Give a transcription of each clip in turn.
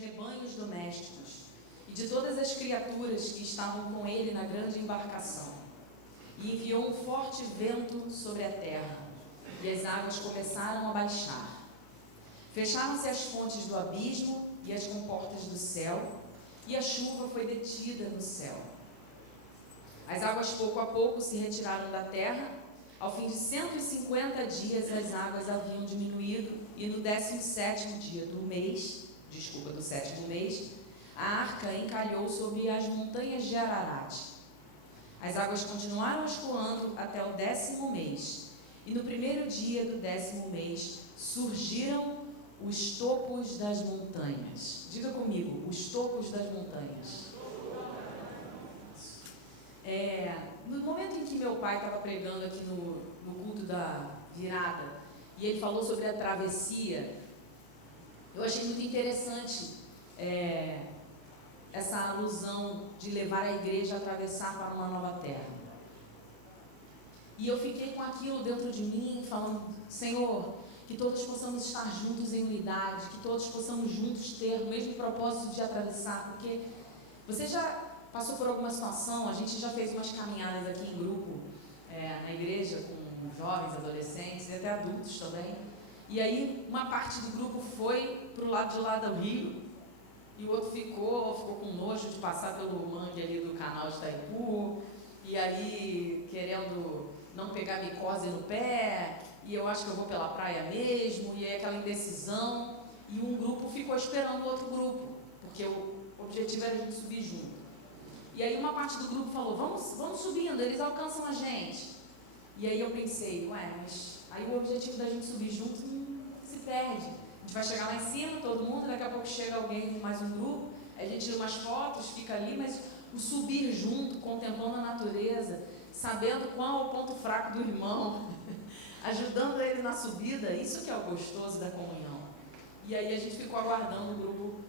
rebanhos domésticos e de todas as criaturas que estavam com ele na grande embarcação. E enviou um forte vento sobre a terra, e as águas começaram a baixar. Fecharam-se as fontes do abismo e as comportas do céu, e a chuva foi detida no céu. As águas pouco a pouco se retiraram da terra. Ao fim de 150 dias as águas haviam diminuído, e no 17º dia do sétimo mês, a arca encalhou sobre as montanhas de Ararat. As águas continuaram escoando até o 10º mês, e no primeiro dia do 10º mês surgiram os topos das montanhas. Diga comigo, os topos das montanhas. No momento em que meu pai estava pregando aqui no culto da virada, e ele falou sobre a travessia, eu achei muito interessante essa alusão de levar a igreja a atravessar para uma nova terra. E eu fiquei com aquilo dentro de mim, falando: Senhor, que todos possamos estar juntos em unidade, que todos possamos juntos ter o mesmo propósito de atravessar, porque você já passou por alguma situação, a gente já fez umas caminhadas aqui em grupo, na igreja, com jovens, adolescentes e até adultos também, e aí uma parte do grupo foi para o lado de lá do rio, e o outro ficou com nojo de passar pelo mangue ali do canal de Itaipu, e aí querendo não pegar micose no pé, e eu acho que eu vou pela praia mesmo, e aí aquela indecisão, e um grupo ficou esperando o outro grupo, porque o objetivo era a gente subir junto. E aí uma parte do grupo falou: vamos subindo, eles alcançam a gente. E aí eu pensei: mas aí o objetivo da gente subir junto se perde. A gente vai chegar lá em cima, todo mundo, daqui a pouco chega alguém, mais um grupo, a gente tira umas fotos, fica ali, mas o subir junto, contemplando a natureza, sabendo qual é o ponto fraco do irmão, ajudando ele na subida, isso que é o gostoso da comunhão. E aí a gente ficou aguardando o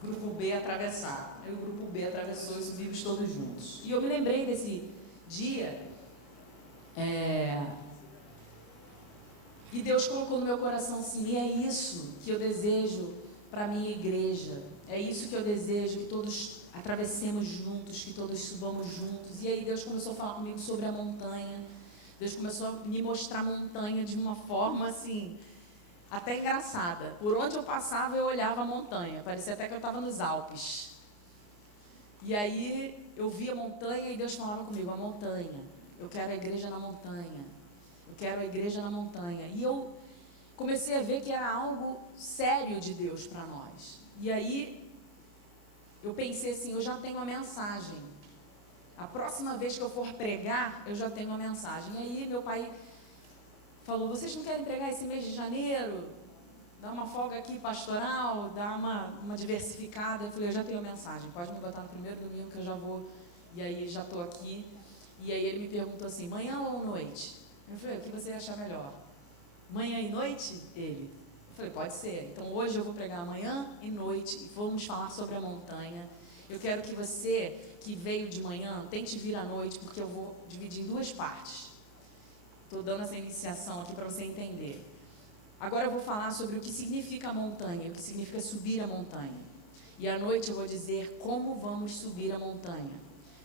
grupo B atravessar. Aí o grupo B atravessou e subimos todos juntos. E eu me lembrei desse dia, e Deus colocou no meu coração assim: e é isso que eu desejo para a minha igreja, é isso que eu desejo, que todos atravessemos juntos, que todos subamos juntos. E aí Deus começou a falar comigo sobre a montanha. Deus começou a me mostrar a montanha de uma forma assim, até engraçada. Por onde eu passava eu olhava a montanha, parecia até que eu estava nos Alpes. E aí eu via a montanha e Deus falava comigo: a montanha, eu quero a igreja na montanha, eu quero a igreja na montanha. E eu comecei a ver que era algo sério de Deus para nós. E aí eu pensei assim: eu já tenho uma mensagem, a próxima vez que eu for pregar eu já tenho uma mensagem. E aí meu pai falou: vocês não querem pregar esse mês de janeiro? Dá uma folga aqui pastoral, dá uma diversificada. Eu falei: eu já tenho a mensagem, pode me botar no primeiro domingo que eu já vou. E aí já estou aqui. E aí ele me perguntou assim: manhã ou noite? Eu falei: o que você achar melhor? Manhã e noite? Ele. Eu falei: pode ser. Então hoje eu vou pregar manhã e noite e vamos falar sobre a montanha. Eu quero que você que veio de manhã tente vir à noite, porque eu vou dividir em duas partes. Estou dando essa iniciação aqui para você entender. Agora eu vou falar sobre o que significa a montanha, o que significa subir a montanha. E à noite eu vou dizer como vamos subir a montanha.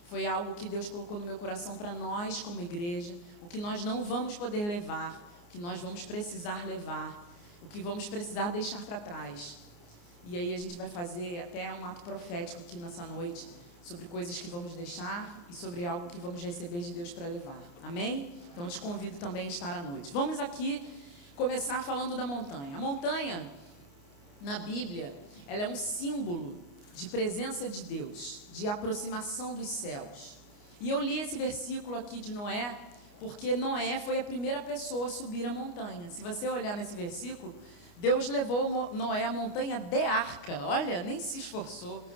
Foi algo que Deus colocou no meu coração para nós como igreja, o que nós não vamos poder levar, o que nós vamos precisar levar, o que vamos precisar deixar para trás. E aí a gente vai fazer até um ato profético aqui nessa noite, sobre coisas que vamos deixar e sobre algo que vamos receber de Deus para levar. Amém? Então eu te convido também a estar à noite. Vamos aqui começar falando da montanha. A montanha, na Bíblia, ela é um símbolo de presença de Deus, de aproximação dos céus. E eu li esse versículo aqui de Noé, porque Noé foi a primeira pessoa a subir a montanha. Se você olhar nesse versículo, Deus levou Noé à montanha de arca. Olha, nem se esforçou.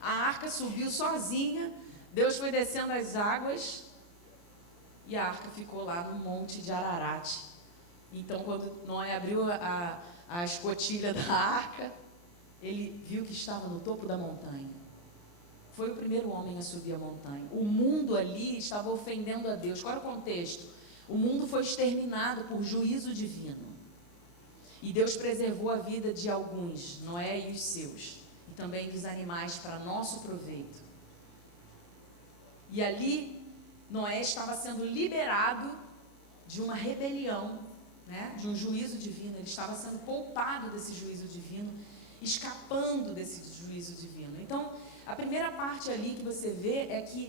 A arca subiu sozinha, Deus foi descendo as águas e a arca ficou lá no monte de Ararat. Então, quando Noé abriu a escotilha da arca, ele viu que estava no topo da montanha. Foi o primeiro homem a subir a montanha. O mundo ali estava ofendendo a Deus. Qual era o contexto? O mundo foi exterminado por juízo divino. E Deus preservou a vida de alguns, Noé e os seus. também dos animais para nosso proveito. E ali, Noé estava sendo liberado de uma rebelião, né, de um juízo divino. Ele estava sendo poupado desse juízo divino, escapando desse juízo divino. Então, a primeira parte ali que você vê é que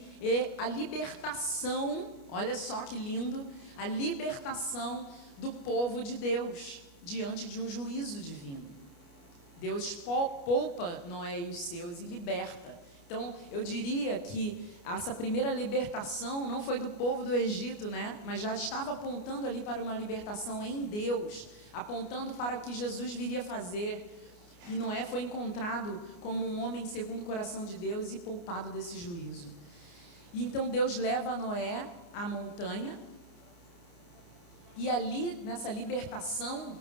a libertação, olha só que lindo, a libertação do povo de Deus diante de um juízo divino. Deus poupa Noé e os seus e liberta. Então, eu diria que essa primeira libertação não foi do povo do Egito, né? Mas já estava apontando ali para uma libertação em Deus, apontando para o que Jesus viria fazer. E Noé foi encontrado como um homem segundo o coração de Deus e poupado desse juízo. E então Deus leva Noé à montanha, e ali, nessa libertação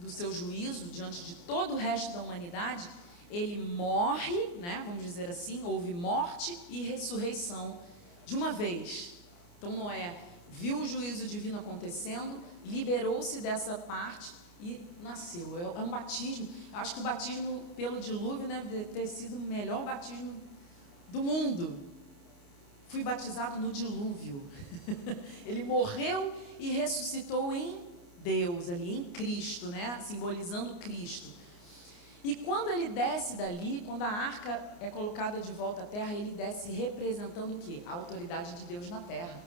do seu juízo, diante de todo o resto da humanidade, ele morre, né, vamos dizer assim, houve morte e ressurreição de uma vez. Então Noé viu o juízo divino acontecendo, liberou-se dessa parte e nasceu. É um batismo. Eu acho que o batismo pelo dilúvio deve ter sido o melhor batismo do mundo. Fui batizado no dilúvio. Ele morreu e ressuscitou em Deus, ali em Cristo, né? Simbolizando Cristo. E quando ele desce dali, quando a arca é colocada de volta à terra, ele desce representando o quê? A autoridade de Deus na terra.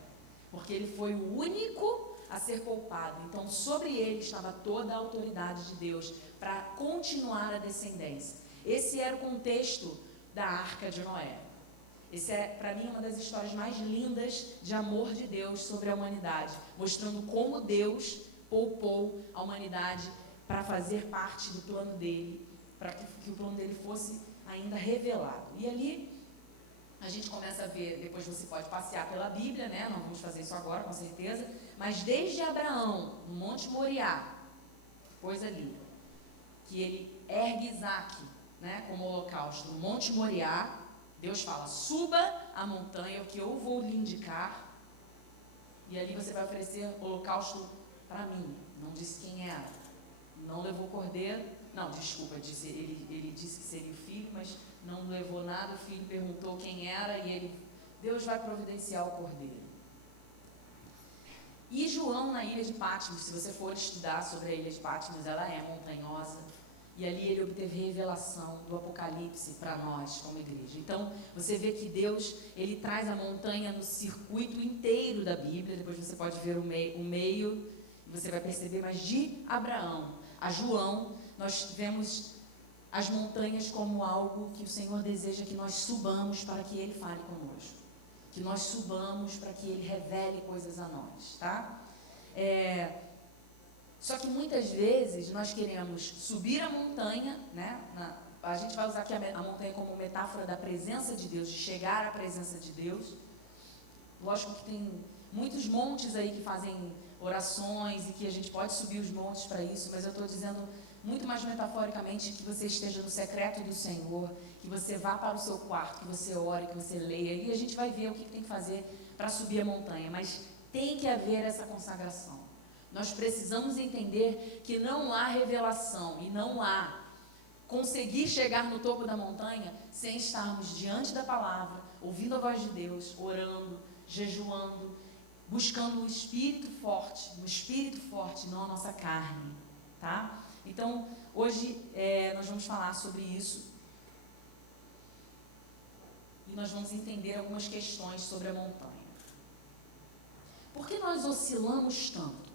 Porque ele foi o único a ser poupado. Então, sobre ele estava toda a autoridade de Deus para continuar a descendência. Esse era o contexto da arca de Noé. Esse é, para mim, uma das histórias mais lindas de amor de Deus sobre a humanidade, mostrando como Deus poupou a humanidade para fazer parte do plano dele, para que o plano dele fosse ainda revelado. E ali a gente começa a ver, depois você pode passear pela Bíblia, né? Não vamos fazer isso agora, com certeza, mas desde Abraão, no Monte Moriá, coisa linda, que ele ergue Isaac, né, como holocausto, no Monte Moriá, Deus fala, suba a montanha, que eu vou lhe indicar, e ali você vai oferecer holocausto para mim. Não disse quem era, não levou cordeiro, não, desculpa, ele disse que seria o filho, mas não levou nada, o filho perguntou quem era, e Deus vai providenciar o cordeiro. E João, na ilha de Patmos, se você for estudar sobre a ilha de Patmos, ela é montanhosa, e ali ele obteve revelação do Apocalipse para nós, como igreja. Então, você vê que Deus, ele traz a montanha no circuito inteiro da Bíblia, depois você pode ver o meio, e você vai perceber, mas de Abraão a João, nós vemos as montanhas como algo que o Senhor deseja que nós subamos para que Ele fale conosco. Que nós subamos para que Ele revele coisas a nós, tá? Só que muitas vezes nós queremos subir a montanha, né? A gente vai usar aqui a montanha como metáfora da presença de Deus, de chegar à presença de Deus. Lógico que tem muitos montes aí que fazem orações e que a gente pode subir os montes para isso, mas eu estou dizendo muito mais metaforicamente que você esteja no secreto do Senhor, que você vá para o seu quarto, que você ore, que você leia, e a gente vai ver o que tem que fazer para subir a montanha, mas tem que haver essa consagração. Nós precisamos entender que não há revelação e não há conseguir chegar no topo da montanha sem estarmos diante da palavra, ouvindo a voz de Deus, orando, jejuando, buscando um espírito forte, não a nossa carne, tá? Então, hoje nós vamos falar sobre isso e nós vamos entender algumas questões sobre a montanha. Por que nós oscilamos tanto?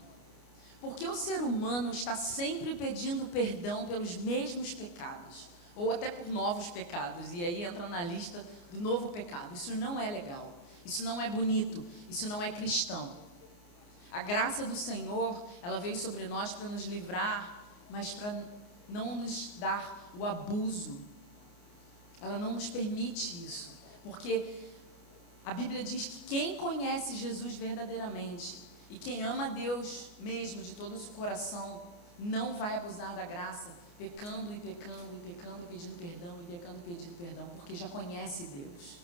Porque o ser humano está sempre pedindo perdão pelos mesmos pecados, ou até por novos pecados, e aí entra na lista do novo pecado. Isso não é legal, isso não é bonito, isso não é cristão. A graça do Senhor, ela veio sobre nós para nos livrar, mas para não nos dar o abuso. Ela não nos permite isso, porque a Bíblia diz que quem conhece Jesus verdadeiramente e quem ama a Deus mesmo de todo o seu coração não vai abusar da graça, pecando, pedindo perdão, pedindo perdão, porque já conhece Deus.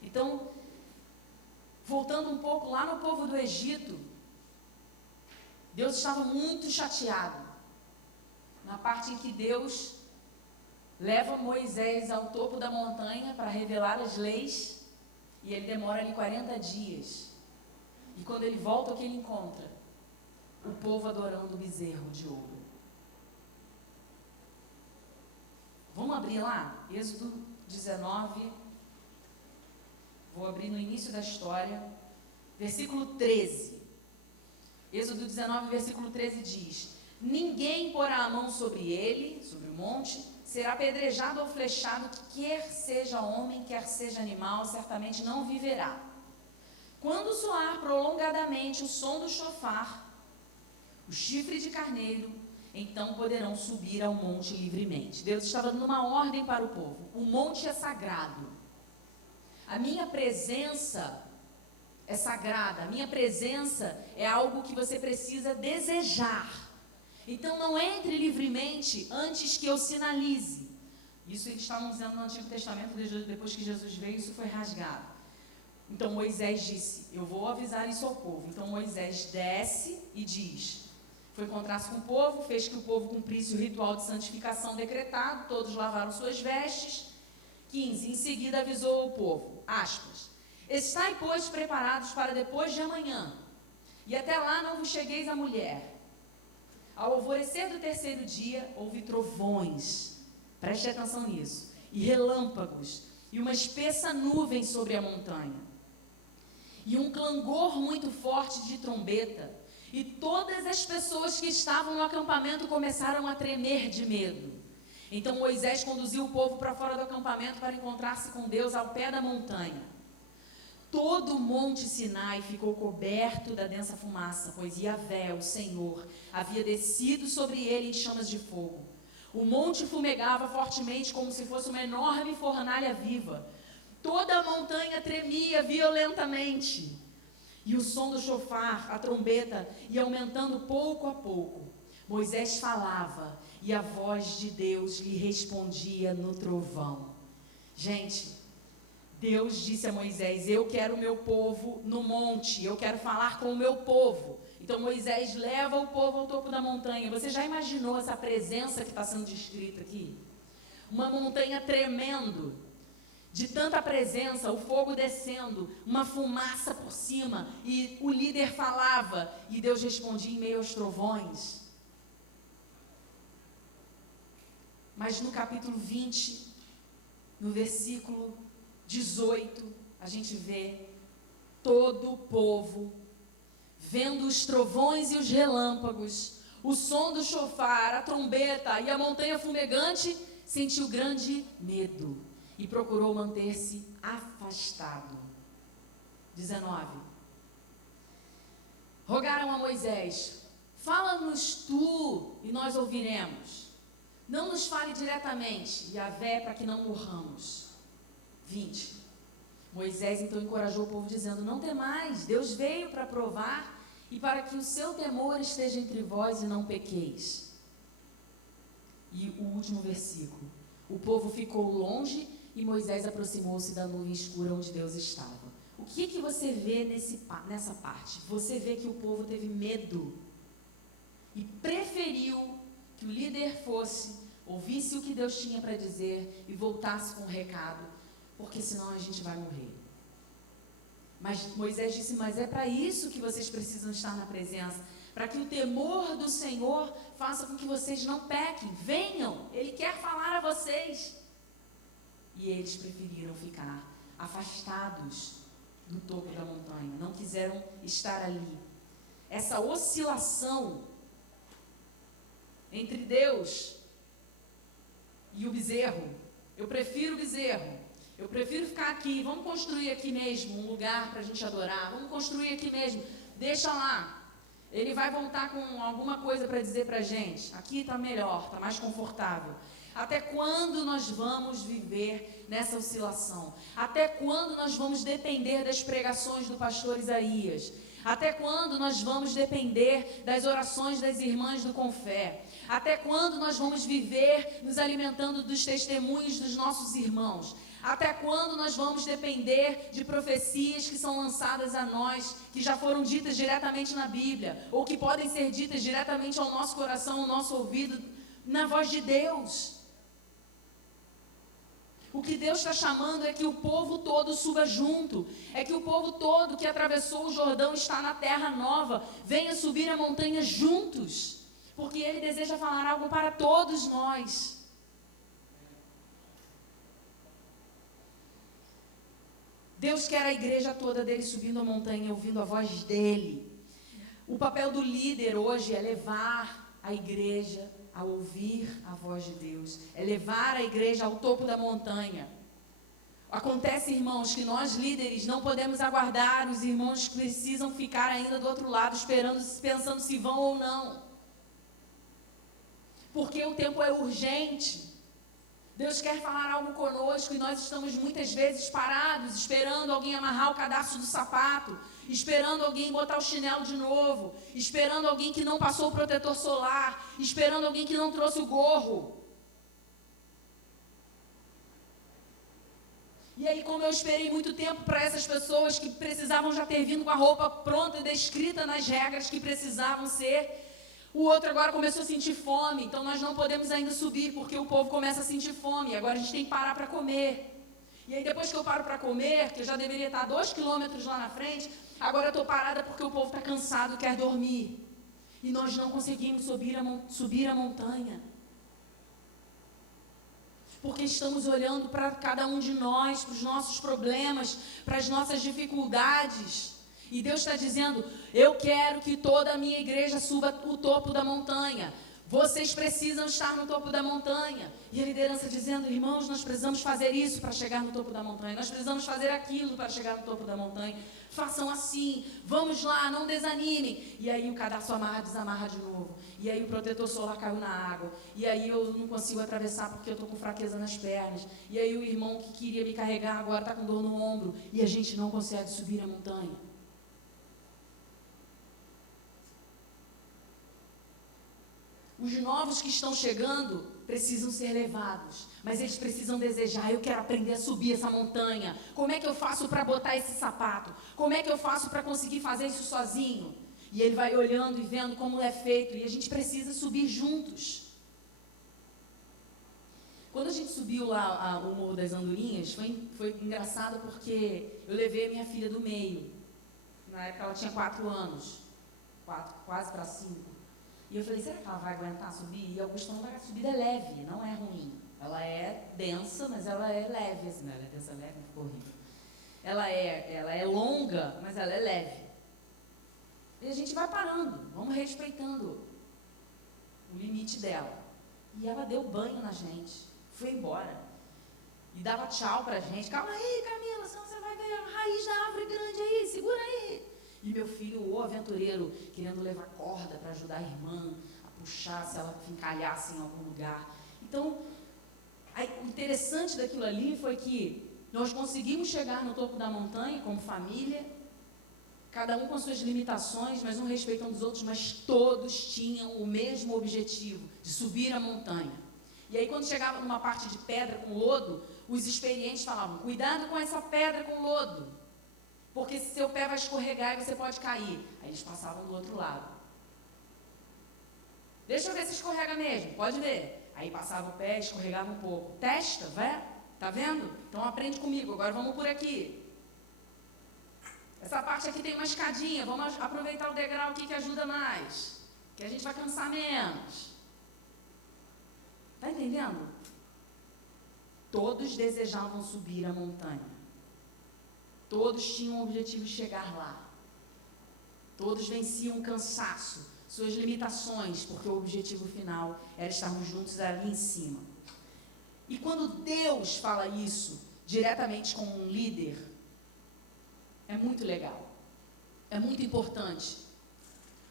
Então, voltando um pouco lá no povo do Egito, Deus estava muito chateado na parte em que Deus leva Moisés ao topo da montanha para revelar as leis, e ele demora ali 40 dias. E quando ele volta, o que ele encontra? O povo adorando o bezerro de ouro. Vamos abrir lá? Êxodo 19. Vou abrir no início da história. Versículo 13. Êxodo 19, versículo 13 diz: ninguém porá a mão sobre ele, sobre o monte, será apedrejado ou flechado, que quer seja homem, quer seja animal, certamente não viverá. Quando soar prolongadamente o som do chofar, o chifre de carneiro, então poderão subir ao monte livremente. Deus estava dando uma ordem para o povo. O monte é sagrado. A minha presença é sagrada. A minha presença é algo que você precisa desejar. Então não entre livremente antes que eu sinalize. Isso eles estavam dizendo no Antigo Testamento, depois que Jesus veio, isso foi rasgado. Então Moisés disse: eu vou avisar isso ao povo. Então Moisés desce e diz: foi encontrar-se com o povo, fez que o povo cumprisse o ritual de santificação decretado, todos lavaram suas vestes. 15, em seguida avisou o povo, aspas, estai, pois, preparados para depois de amanhã, e até lá não vos chegueis a mulher. Ao alvorecer do terceiro dia, houve trovões, preste atenção nisso, e relâmpagos, e uma espessa nuvem sobre a montanha, e um clangor muito forte de trombeta, e todas as pessoas que estavam no acampamento começaram a tremer de medo. Então Moisés conduziu o povo para fora do acampamento para encontrar-se com Deus ao pé da montanha. Todo o monte Sinai ficou coberto da densa fumaça, pois Yahvé, o Senhor, havia descido sobre ele em chamas de fogo. O monte fumegava fortemente como se fosse uma enorme fornalha viva. Toda a montanha tremia violentamente. E o som do chofar, a trombeta, ia aumentando pouco a pouco. Moisés falava e a voz de Deus lhe respondia no trovão. Gente, Deus disse a Moisés: eu quero o meu povo no monte, eu quero falar com o meu povo. Então Moisés leva o povo ao topo da montanha. Você já imaginou essa presença que está sendo descrita aqui? Uma montanha tremendo, de tanta presença, o fogo descendo, uma fumaça por cima, e o líder falava, e Deus respondia em meio aos trovões. Mas no capítulo 20, no versículo 18, a gente vê todo o povo, vendo os trovões e os relâmpagos, o som do chofar, a trombeta e a montanha fumegante, sentiu grande medo e procurou manter-se afastado. 19. Rogaram a Moisés: fala-nos tu e nós ouviremos. Não nos fale diretamente, Yahvé, para que não morramos. 20. Moisés então encorajou o povo dizendo: não temais, Deus veio para provar e para que o seu temor esteja entre vós e não pequeis. E o último versículo: o povo ficou longe e Moisés aproximou-se da nuvem escura onde Deus estava. O que você vê nessa parte? Você vê que o povo teve medo e preferiu que o líder ouvisse o que Deus tinha para dizer e voltasse com o recado, porque senão a gente vai morrer. Mas Moisés disse: mas é para isso que vocês precisam estar na presença, para que o temor do Senhor faça com que vocês não pequem. Venham, Ele quer falar a vocês. E eles preferiram ficar afastados do topo da montanha, não quiseram estar ali. Essa oscilação entre Deus e o bezerro: eu prefiro o bezerro, eu prefiro ficar aqui, vamos construir aqui mesmo um lugar para a gente adorar, vamos construir aqui mesmo, deixa lá, ele vai voltar com alguma coisa para dizer para a gente, aqui está melhor, está mais confortável. Até quando nós vamos viver nessa oscilação? Até quando nós vamos depender das pregações do pastor Isaías? Até quando nós vamos depender das orações das irmãs do Confé? Até quando nós vamos viver nos alimentando dos testemunhos dos nossos irmãos? Até quando nós vamos depender de profecias que são lançadas a nós, que já foram ditas diretamente na Bíblia, ou que podem ser ditas diretamente ao nosso coração, ao nosso ouvido, na voz de Deus? O que Deus está chamando é que o povo todo suba junto. É que o povo todo que atravessou o Jordão está na terra nova. Venha subir a montanha juntos. Porque Ele deseja falar algo para todos nós. Deus quer a igreja toda dele subindo a montanha, ouvindo a voz dele. O papel do líder hoje é levar a igreja a ouvir a voz de Deus. É levar a igreja ao topo da montanha. Acontece, irmãos, que nós líderes não podemos aguardar os irmãos que precisam ficar ainda do outro lado, esperando, pensando se vão ou não. Porque o tempo é urgente. Deus quer falar algo conosco e nós estamos muitas vezes parados, esperando alguém amarrar o cadarço do sapato, esperando alguém botar o chinelo de novo, esperando alguém que não passou o protetor solar, esperando alguém que não trouxe o gorro. E aí, como eu esperei muito tempo para essas pessoas que precisavam já ter vindo com a roupa pronta e descrita nas regras que precisavam ser, o outro agora começou a sentir fome, então nós não podemos ainda subir, porque o povo começa a sentir fome, e agora a gente tem que parar para comer. E aí depois que eu paro para comer, que eu já deveria estar 2 quilômetros lá na frente, agora eu estou parada porque o povo está cansado, quer dormir. E nós não conseguimos subir a montanha. Porque estamos olhando para cada um de nós, para os nossos problemas, para as nossas dificuldades. E Deus está dizendo, eu quero que toda a minha igreja suba o topo da montanha. Vocês precisam estar no topo da montanha. E a liderança dizendo, irmãos, nós precisamos fazer isso para chegar no topo da montanha. Nós precisamos fazer aquilo para chegar no topo da montanha. Façam assim, vamos lá, não desanimem. E aí o cadarço amarra, desamarra de novo. E aí o protetor solar caiu na água. E aí eu não consigo atravessar porque eu estou com fraqueza nas pernas. E aí o irmão que queria me carregar agora está com dor no ombro. E a gente não consegue subir a montanha. Os novos que estão chegando precisam ser levados, mas eles precisam desejar, eu quero aprender a subir essa montanha. Como é que eu faço para botar esse sapato? Como é que eu faço para conseguir fazer isso sozinho? E ele vai olhando e vendo como é feito, e a gente precisa subir juntos. Quando a gente subiu lá o Morro das Andorinhas, foi engraçado porque eu levei a minha filha do meio. Na época ela tinha 4 anos, quase para 5. E eu falei, será que ela vai aguentar subir? E a Augusta não vai, a subida é leve, não é ruim. Ela é densa, mas ela é leve, assim, ela é densa, leve, ficou horrível. Ela é longa, mas ela é leve. E a gente vai parando, vamos respeitando o limite dela. E ela deu banho na gente, foi embora. E dava tchau pra gente, calma aí, Camila, senão você vai ganhar uma raiz da árvore grande aí, segura aí. E meu filho, o aventureiro, querendo levar corda para ajudar a irmã a puxar, se ela encalhasse em algum lugar. Então, o interessante daquilo ali foi que nós conseguimos chegar no topo da montanha como família, cada um com suas limitações, mas um respeitando os outros, mas todos tinham o mesmo objetivo, de subir a montanha. E aí, quando chegava numa parte de pedra com lodo, os experientes falavam, cuidado com essa pedra com lodo. Porque se seu pé vai escorregar e você pode cair. Aí eles passavam do outro lado. Deixa eu ver se escorrega mesmo, pode ver. Aí passava o pé, escorregava um pouco. Testa, vai, tá vendo? Então aprende comigo, agora vamos por aqui. Essa parte aqui tem uma escadinha, vamos aproveitar o degrau aqui que ajuda mais. Que a gente vai cansar menos. Tá entendendo? Todos desejavam subir a montanha. Todos tinham o objetivo de chegar lá. Todos venciam o cansaço, suas limitações, porque o objetivo final era estarmos juntos ali em cima. E quando Deus fala isso diretamente com um líder, é muito legal. É muito importante.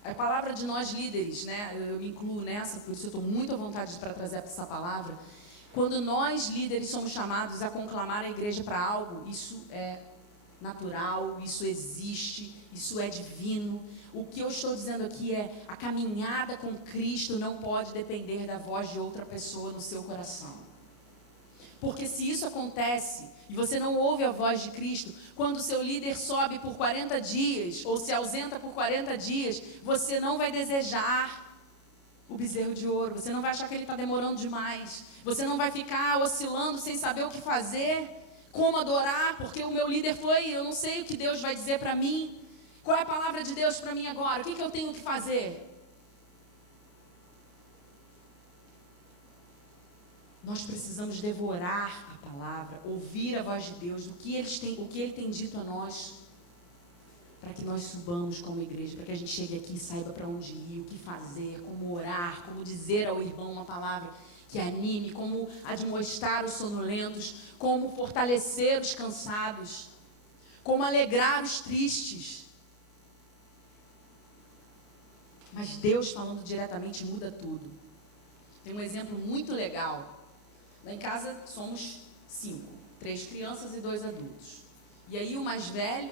A palavra de nós líderes, né, eu incluo nessa, por isso eu estou muito à vontade para trazer essa palavra. Quando nós líderes somos chamados a conclamar a igreja para algo, isso é natural, isso existe, isso é divino. O que eu estou dizendo aqui é, a caminhada com Cristo não pode depender da voz de outra pessoa no seu coração. Porque se isso acontece, e você não ouve a voz de Cristo, quando o seu líder sobe por 40 dias, ou se ausenta por 40 dias, você não vai desejar o bezerro de ouro. Você não vai achar que ele está demorando demais. Você não vai ficar oscilando sem saber o que fazer, como adorar, porque o meu líder foi, eu não sei o que Deus vai dizer para mim. Qual é a palavra de Deus para mim agora? O que eu tenho que fazer? Nós precisamos devorar a palavra, ouvir a voz de Deus, o que Ele tem dito a nós, para que nós subamos como igreja, para que a gente chegue aqui e saiba para onde ir, o que fazer, como orar, como dizer ao irmão uma palavra que anime, como admoestar os sonolentos, como fortalecer os cansados, como alegrar os tristes. Mas Deus falando diretamente muda tudo. Tem um exemplo muito legal. Lá em casa somos 5, 3 crianças e 2 adultos. E aí o mais velho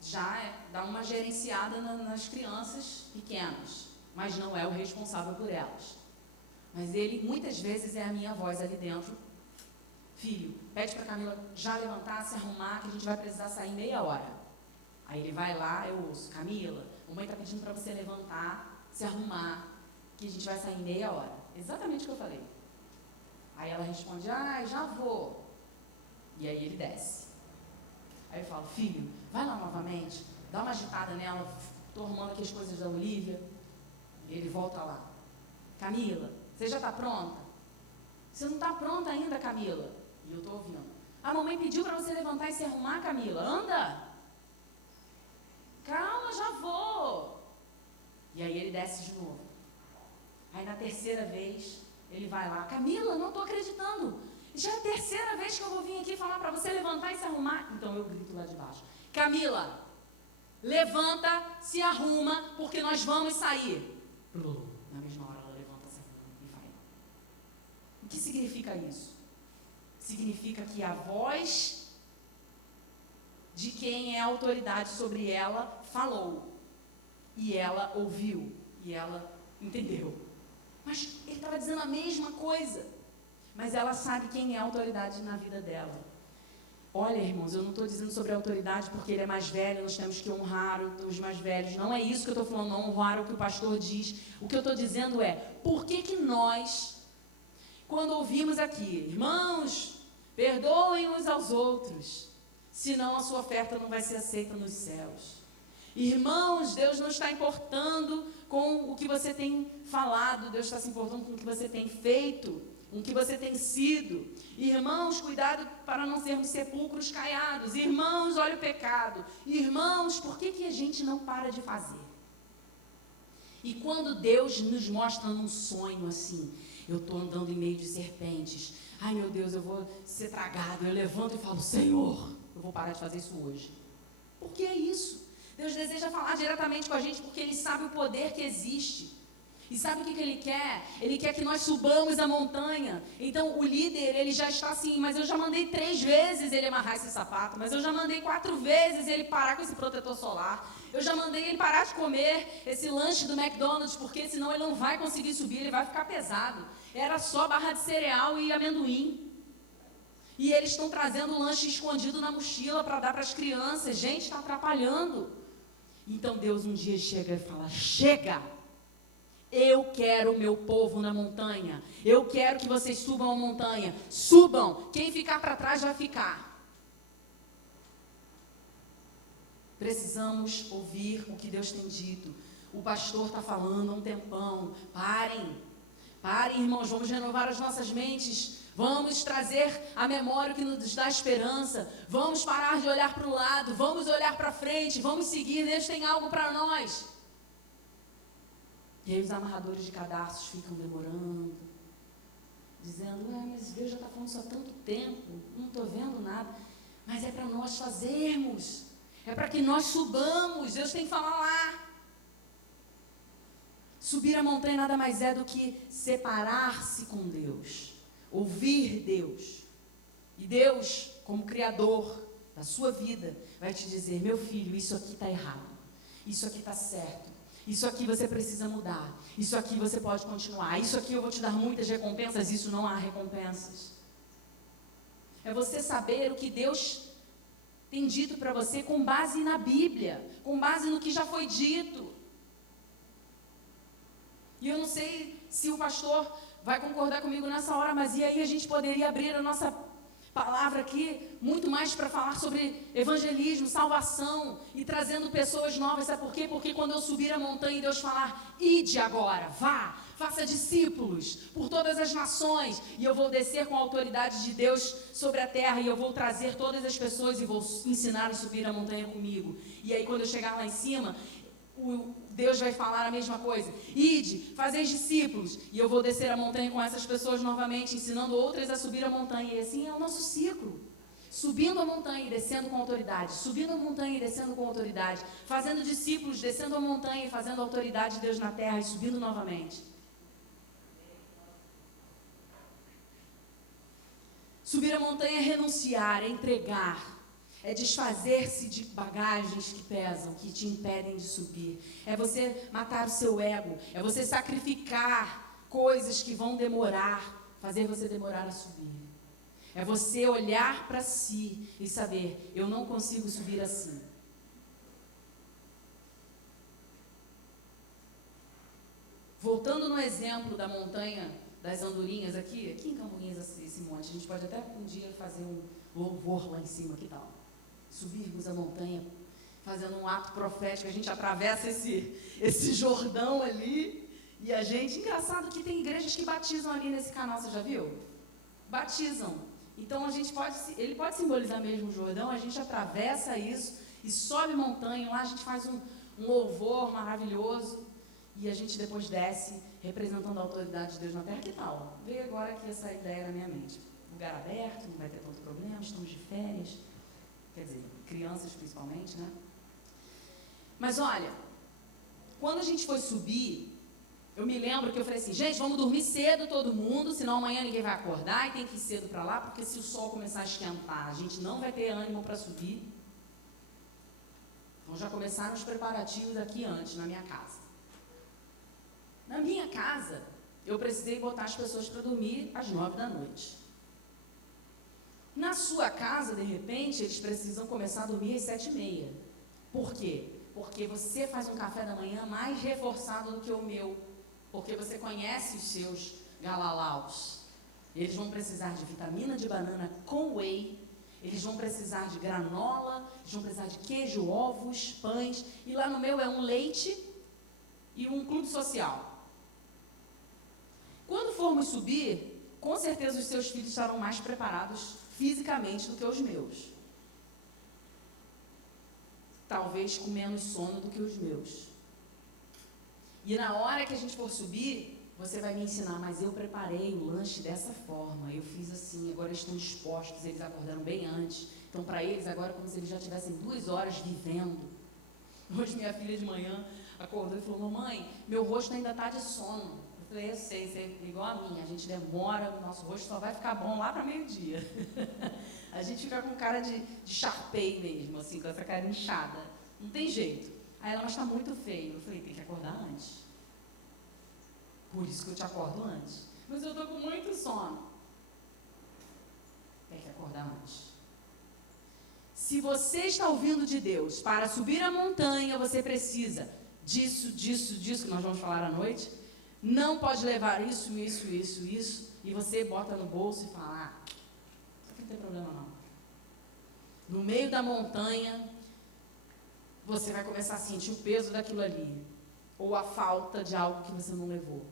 já dá uma gerenciada nas crianças pequenas, mas não é o responsável por elas. Mas ele muitas vezes é a minha voz ali dentro. Filho, pede para Camila já levantar, se arrumar, que a gente vai precisar sair meia hora. Aí ele vai lá, eu ouço, Camila, a mamãe está pedindo para você levantar, se arrumar, que a gente vai sair meia hora. Exatamente o que eu falei. Aí ela responde, já vou. E aí ele desce. Aí eu falo, filho, vai lá novamente, dá uma agitada nela, estou arrumando aqui as coisas da Olivia. E ele volta lá. Camila, você já está pronta? Você não está pronta ainda, Camila? E eu estou ouvindo. A mamãe pediu para você levantar e se arrumar, Camila. Anda! Calma, já vou. E aí ele desce de novo. Aí na terceira vez, ele vai lá. Camila, não estou acreditando. Já é a terceira vez que eu vou vir aqui falar para você levantar e se arrumar. Então eu grito lá de baixo. Camila, levanta, se arruma, porque nós vamos sair. Na mesma hora ela levanta, se arruma e vai. O que significa isso? Significa que a voz de quem é a autoridade sobre ela falou. E ela ouviu. E ela entendeu. Mas ele estava dizendo a mesma coisa. Mas ela sabe quem é a autoridade na vida dela. Olha, irmãos, eu não estou dizendo sobre a autoridade porque ele é mais velho, nós temos que honrar os mais velhos. Não é isso que eu estou falando, não honrar o que o pastor diz. O que eu estou dizendo é, por que nós, quando ouvimos aqui, irmãos, perdoem uns aos outros, senão a sua oferta não vai ser aceita nos céus. Irmãos, Deus não está importando com o que você tem falado, Deus está se importando com o que você tem feito, com o que você tem sido. Irmãos, cuidado para não sermos sepulcros caiados. Irmãos, olha o pecado. Irmãos, por que a gente não para de fazer? E quando Deus nos mostra num sonho assim, eu estou andando em meio de serpentes, ai meu Deus, eu vou ser tragado, eu levanto e falo, Senhor, eu vou parar de fazer isso hoje. Por que é isso? Deus deseja falar diretamente com a gente porque Ele sabe o poder que existe. E sabe o que Ele quer? Ele quer que nós subamos a montanha. Então o líder, ele já está assim, mas eu já mandei 3 vezes ele amarrar esse sapato, mas eu já mandei 4 vezes ele parar com esse protetor solar. Eu já mandei ele parar de comer esse lanche do McDonald's, porque senão ele não vai conseguir subir, ele vai ficar pesado. Era só barra de cereal e amendoim. E eles estão trazendo o lanche escondido na mochila para dar para as crianças. Gente, está atrapalhando. Então Deus um dia chega e fala, chega! Eu quero o meu povo na montanha. Eu quero que vocês subam a montanha. Subam. Quem ficar para trás vai ficar. Precisamos ouvir o que Deus tem dito. O pastor está falando há um tempão. Parem. Parem, irmãos. Vamos renovar as nossas mentes. Vamos trazer a memória que nos dá esperança. Vamos parar de olhar para o lado. Vamos olhar para frente. Vamos seguir. Deus tem algo para nós. E aí os amarradores de cadarços ficam demorando, dizendo, mas Deus já está falando isso há tanto tempo, não estou vendo nada. Mas é para nós fazermos, é para que nós subamos, Deus tem que falar lá. Subir a montanha nada mais é do que separar-se com Deus, ouvir Deus. E Deus, como Criador da sua vida, vai te dizer, meu filho, isso aqui está errado, isso aqui está certo. Isso aqui você precisa mudar. Isso aqui você pode continuar. Isso aqui eu vou te dar muitas recompensas. Isso não há recompensas. É você saber o que Deus tem dito para você com base na Bíblia. Com base no que já foi dito. E eu não sei se o pastor vai concordar comigo nessa hora, mas e aí a gente poderia abrir a nossa palavra aqui muito mais para falar sobre evangelismo, salvação e trazendo pessoas novas. Sabe por quê? Porque quando eu subir a montanha e Deus falar, ide agora, vá, faça discípulos por todas as nações, e eu vou descer com a autoridade de Deus sobre a terra, e eu vou trazer todas as pessoas e vou ensinar a subir a montanha comigo. E aí quando eu chegar lá em cima, Deus vai falar a mesma coisa. Ide, fazeis discípulos. E eu vou descer a montanha com essas pessoas novamente, ensinando outras a subir a montanha. E assim é o nosso ciclo. Subindo a montanha e descendo com autoridade. Subindo a montanha e descendo com autoridade. Fazendo discípulos, descendo a montanha e fazendo a autoridade de Deus na terra e subindo novamente. Subir a montanha é renunciar, é entregar. É desfazer-se de bagagens que pesam, que te impedem de subir. É você matar o seu ego. É você sacrificar coisas que vão demorar, fazer você demorar a subir. É você olhar para si e saber, eu não consigo subir assim. Voltando no exemplo da montanha das andorinhas aqui em Cambuinhas, esse monte, a gente pode até um dia fazer um louvor lá em cima, que tal? Subirmos a montanha, fazendo um ato profético, a gente atravessa esse Jordão ali, e a gente, engraçado que tem igrejas que batizam ali nesse canal, você já viu? Batizam. Então ele pode simbolizar mesmo o Jordão, a gente atravessa isso e sobe montanha, lá a gente faz um louvor maravilhoso, e a gente depois desce, representando a autoridade de Deus na terra. Que tal? Veio agora aqui essa ideia na minha mente. Lugar aberto, não vai ter tanto problema, estamos de férias. Quer dizer, crianças principalmente, né? Mas olha, quando a gente foi subir, eu me lembro que eu falei assim, gente, vamos dormir cedo todo mundo, senão amanhã ninguém vai acordar e tem que ir cedo para lá, porque se o sol começar a esquentar, a gente não vai ter ânimo para subir. Então já começaram os preparativos aqui antes, na minha casa. Na minha casa, eu precisei botar as pessoas para dormir às 9 da noite. Na sua casa, de repente, eles precisam começar a dormir às 7h30. Por quê? Porque você faz um café da manhã mais reforçado do que o meu. Porque você conhece os seus galalaus. Eles vão precisar de vitamina de banana com whey. Eles vão precisar de granola. Eles vão precisar de queijo, ovos, pães. E lá no meu é um leite e um clube social. Quando formos subir, com certeza os seus filhos estarão mais preparados fisicamente do que os meus. Talvez com menos sono do que os meus. E na hora que a gente for subir, você vai me ensinar, mas eu preparei o lanche dessa forma, eu fiz assim, agora eles estão dispostos, eles acordaram bem antes. Então para eles agora é como se eles já tivessem 2 horas vivendo. Hoje minha filha de manhã acordou e falou, mamãe, meu rosto ainda está de sono. Eu falei, eu sei, você é igual a mim, a gente demora, o nosso rosto só vai ficar bom lá para meio-dia. A gente fica com cara de Sharpei mesmo, assim, com essa cara inchada. Não tem jeito. Aí ela, mas está muito feio. Eu falei, tem que acordar antes. Por isso que eu te acordo antes. Mas eu estou com muito sono. Tem que acordar antes. Se você está ouvindo de Deus para subir a montanha, você precisa disso, que nós vamos falar à noite. Não pode levar isso, e você bota no bolso e fala, isso aqui não tem problema não. No meio da montanha, você vai começar a sentir o peso daquilo ali, ou a falta de algo que você não levou.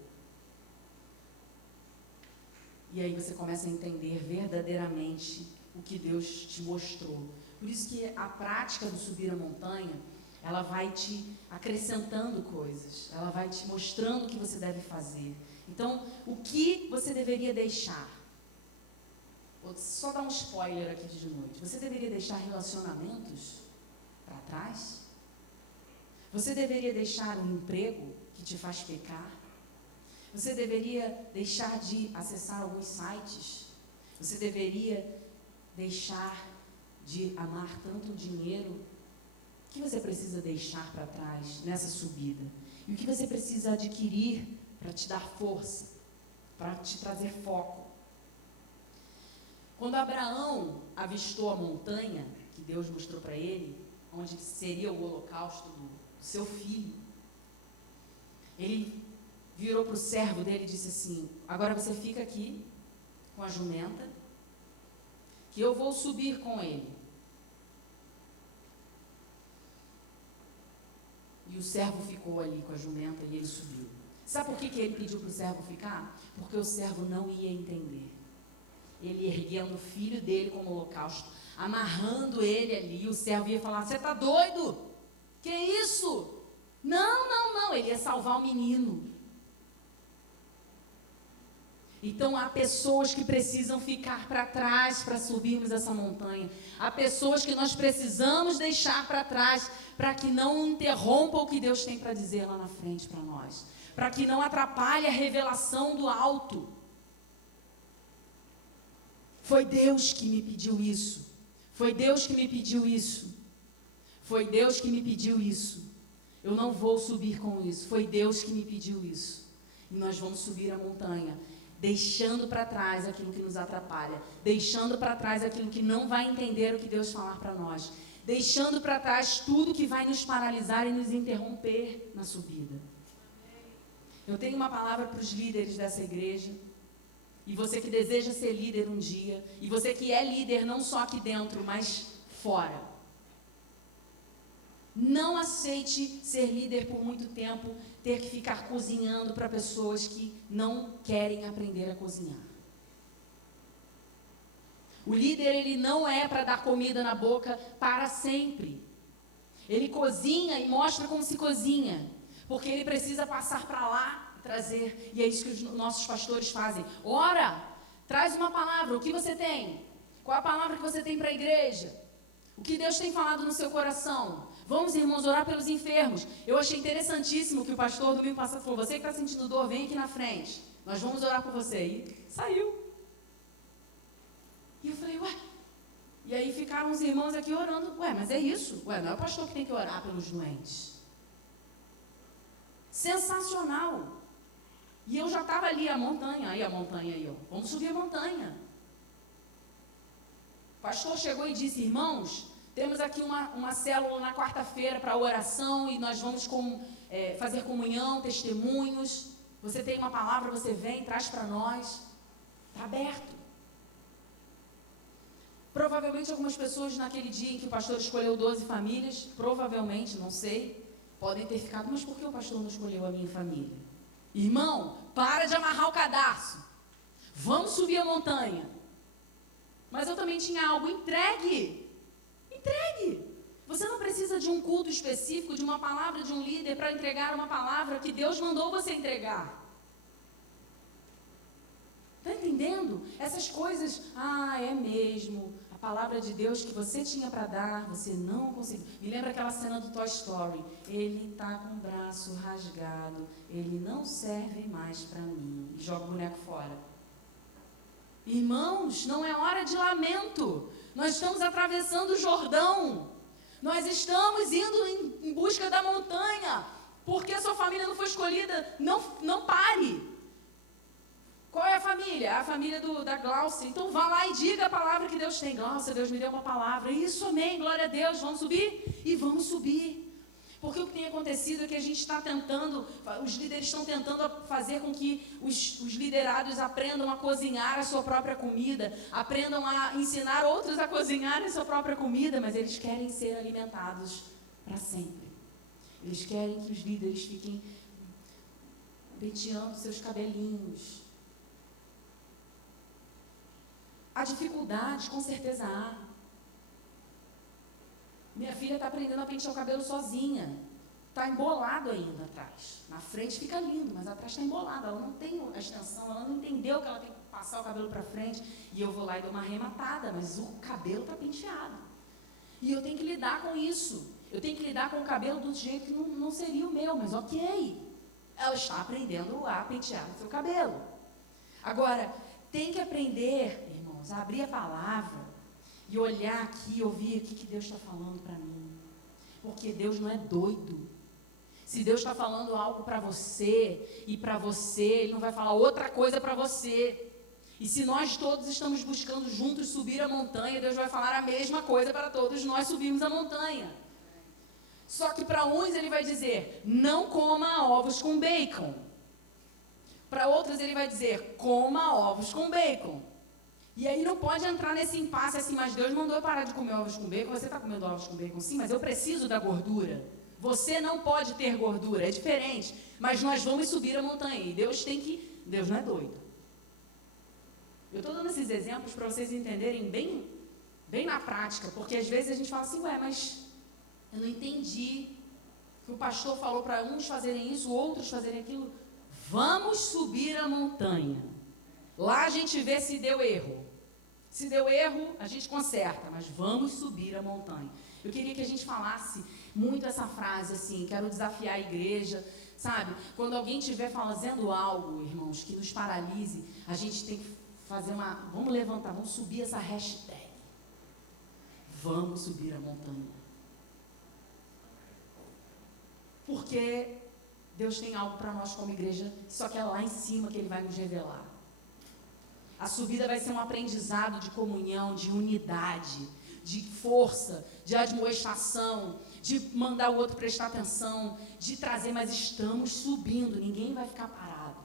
E aí você começa a entender verdadeiramente o que Deus te mostrou. Por isso que a prática do subir a montanha, ela vai te acrescentando coisas, ela vai te mostrando o que você deve fazer. Então, o que você deveria deixar? Vou só dar um spoiler aqui de noite. Você deveria deixar relacionamentos para trás? Você deveria deixar um emprego que te faz pecar? Você deveria deixar de acessar alguns sites? Você deveria deixar de amar tanto o dinheiro? O que você precisa deixar para trás nessa subida? E o que você precisa adquirir para te dar força, para te trazer foco? Quando Abraão avistou a montanha que Deus mostrou para ele, onde seria o holocausto do seu filho, ele virou para o servo dele e disse assim: agora você fica aqui com a jumenta, que eu vou subir com ele. E o servo ficou ali com a jumenta e ele subiu. Sabe por que ele pediu para o servo ficar? Porque o servo não ia entender. Ele erguendo o filho dele como holocausto, amarrando ele ali, o servo ia falar: você está doido? Que isso? Não, ele ia salvar o menino. Então há pessoas que precisam ficar para trás para subirmos essa montanha. Há pessoas que nós precisamos deixar para trás para que não interrompa o que Deus tem para dizer lá na frente para nós. Para que não atrapalhe a revelação do alto. Foi Deus que me pediu isso. Foi Deus que me pediu isso. Foi Deus que me pediu isso. Eu não vou subir com isso. Foi Deus que me pediu isso. E nós vamos subir a montanha, deixando para trás aquilo que nos atrapalha, deixando para trás aquilo que não vai entender o que Deus falar para nós, deixando para trás tudo que vai nos paralisar e nos interromper na subida. Eu tenho uma palavra para os líderes dessa igreja, e você que deseja ser líder um dia, e você que é líder não só aqui dentro, mas fora. Não aceite ser líder por muito tempo, ter que ficar cozinhando para pessoas que não querem aprender a cozinhar. O líder, ele não é para dar comida na boca para sempre. Ele cozinha e mostra como se cozinha, porque ele precisa passar para lá e trazer, e é isso que os nossos pastores fazem. Ora, traz uma palavra, o que você tem? Qual a palavra que você tem para a igreja? O que Deus tem falado no seu coração? Vamos, irmãos, orar pelos enfermos. Eu achei interessantíssimo que o pastor domingo passado falou: você que está sentindo dor, vem aqui na frente. Nós vamos orar por você. E saiu. E eu falei: ué. E aí ficaram os irmãos aqui orando. Ué, mas é isso? Ué, não é o pastor que tem que orar pelos doentes. Sensacional. E eu já estava ali, a montanha aí, ó. Vamos subir a montanha. O pastor chegou e disse: irmãos, temos aqui uma célula na quarta-feira para oração e nós vamos fazer comunhão, testemunhos. Você tem uma palavra, você vem, traz para nós. Está aberto. Provavelmente algumas pessoas naquele dia em que o pastor escolheu 12 famílias, provavelmente, não sei, podem ter ficado: mas por que o pastor não escolheu a minha família? Irmão, para de amarrar o cadarço. Vamos subir a montanha. Mas eu também tinha algo: entregue. Você não precisa de um culto específico, de uma palavra de um líder para entregar uma palavra que Deus mandou você entregar. Está entendendo? Essas coisas, é mesmo, a palavra de Deus que você tinha para dar, você não conseguiu. Me lembra aquela cena do Toy Story: ele está com o braço rasgado, ele não serve mais para mim. E joga o boneco fora. Irmãos, não é hora de lamento. Nós estamos atravessando o Jordão. Nós estamos indo em busca da montanha. Porque a sua família não foi escolhida, não pare. Qual é a família? A família da Glaucia. Então vá lá e diga a palavra que Deus tem. Glaucia, Deus me deu uma palavra. Isso, amém, glória a Deus. Vamos subir? E vamos subir. Porque o que tem acontecido é que a gente está tentando, os líderes estão tentando fazer com que os liderados aprendam a cozinhar a sua própria comida, aprendam a ensinar outros a cozinhar a sua própria comida, mas eles querem ser alimentados para sempre. Eles querem que os líderes fiquem penteando seus cabelinhos. Há dificuldades, com certeza há. Minha filha está aprendendo a pentear o cabelo sozinha. Está embolado ainda atrás. Na frente fica lindo, mas atrás está embolado. Ela não tem a extensão, ela não entendeu que ela tem que passar o cabelo para frente. E eu vou lá e dou uma arrematada, mas o cabelo está penteado. E eu tenho que lidar com isso. Eu tenho que lidar com o cabelo do jeito que não seria o meu, mas ok. Ela está aprendendo a pentear o seu cabelo. Agora, tem que aprender, irmãos, a abrir a palavra e olhar aqui, ouvir o que Deus está falando para mim. Porque Deus não é doido. Se Deus está falando algo para você e para você, Ele não vai falar outra coisa para você. E se nós todos estamos buscando juntos subir a montanha, Deus vai falar a mesma coisa para todos nós subirmos a montanha. Só que para uns Ele vai dizer: não coma ovos com bacon. Para outras ele vai dizer, coma ovos com bacon. E aí não pode entrar nesse impasse assim, mas Deus mandou eu parar de comer ovos com bacon, você está comendo ovos com bacon sim, mas eu preciso da gordura. Você não pode ter gordura, é diferente, mas nós vamos subir a montanha e Deus não é doido. Eu estou dando esses exemplos para vocês entenderem bem na prática, porque às vezes a gente fala assim, mas eu não entendi que o pastor falou para uns fazerem isso, outros fazerem aquilo. Vamos subir a montanha. Lá a gente vê se deu erro. Se deu erro, a gente conserta, mas vamos subir a montanha. Eu queria que a gente falasse muito essa frase assim, quero desafiar a igreja, sabe? Quando alguém estiver fazendo algo, irmãos, que nos paralise, a gente tem que fazer vamos levantar, vamos subir essa hashtag. Vamos subir a montanha. Porque Deus tem algo para nós como igreja, só que é lá em cima que Ele vai nos revelar. A subida vai ser um aprendizado de comunhão, de unidade, de força, de admoestação, de mandar o outro prestar atenção, de trazer, mas estamos subindo, ninguém vai ficar parado.